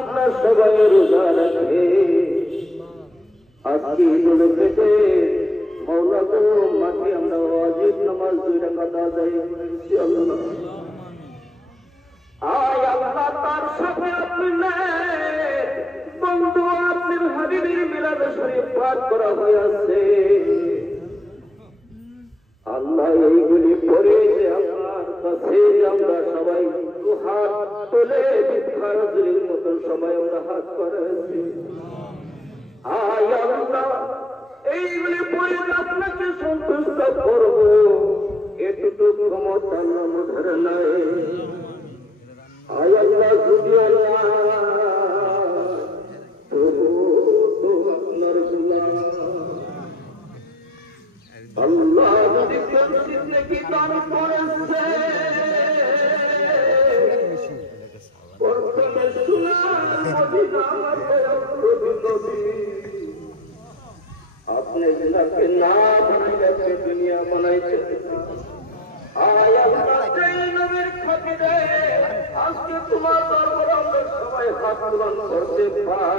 আমরা সবাই রোজা রাখে আজকে ঈদুল ফিতর মওলা গো মাঠে আমরা ওয়াজিব নামাজ 2 রাকাত আদায় করেছি আল্লাহ আয় আল্লাহ তার সাথে আপনি বন্ধু আপনার হাবিবের মিলাদ শরীফ পাঠ করা হয়েছে আল্লাহ এইগুলি পড়ে যে আপনার কাছে আমরা সবাই হাত তুলে ভিক্ষারীর মতো সবাই আমরা হাত করেছি আয় আল্লাহ এইগুলি পড়ে আপনাকে সন্তুষ্ট করব এতটুকু ক্ষমতা আমাদের নাই আয় আল্লাহ যদি আল্লাহ আপনার গোলাম আল্লাহ যদি মসজিদ নাকি দান করেছে প্রথমে সুনার মদিনা নবী আপনি জিনাকে না বানাইতে দুনিয়া বানাইতে আয় আল্লাহ এই নবীর খাতিরে আজকে তোমার দরবারে আমরা সবাই হাত তুলন করতে পারি